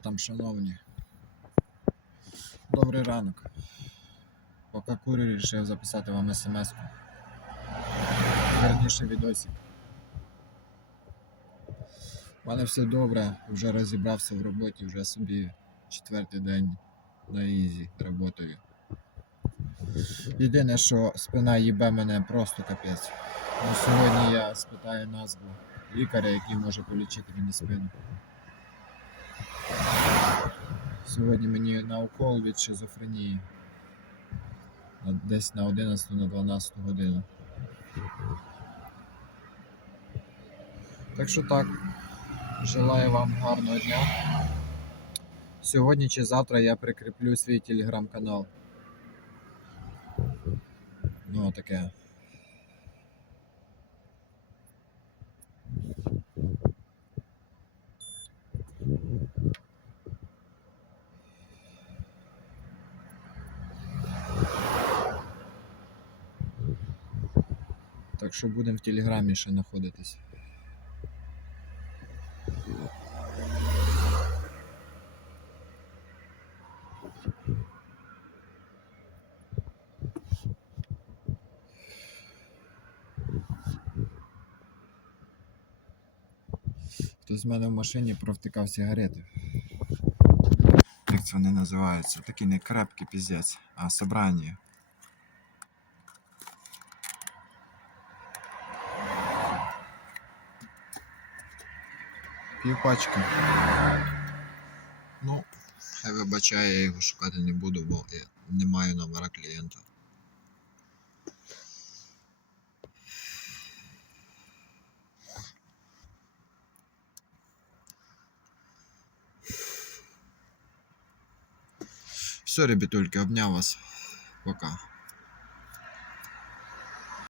Там, шановні? Добрий ранок. Поки курю, вирішив записати вам смс-ку. Верніше відосик. У мене все добре, вже розібрався в роботі, вже собі четвертий день на ізі працюю. Єдине, що спина їбе мене просто капець. Ну, сьогодні я спитаю назву лікаря, який може полічити мені спину. Сьогодні мені на укол від шизофренії. Десь на 11 на 12 годину. Так що так. Желаю вам гарного дня. Сьогодні чи завтра я прикріплю свій телеграм-канал. Ну, таке. Так що будемо в телеграмі ще знаходитись. Хтось з мене в машині провтикав сигарети. Як це вони називаються? Такі не крепкі піздець, а собрання. Півпачки. Ну, хай вибачає, я його шукати не буду, бо я не маю номера клієнта. Все, ребятульки, обняв вас. Пока.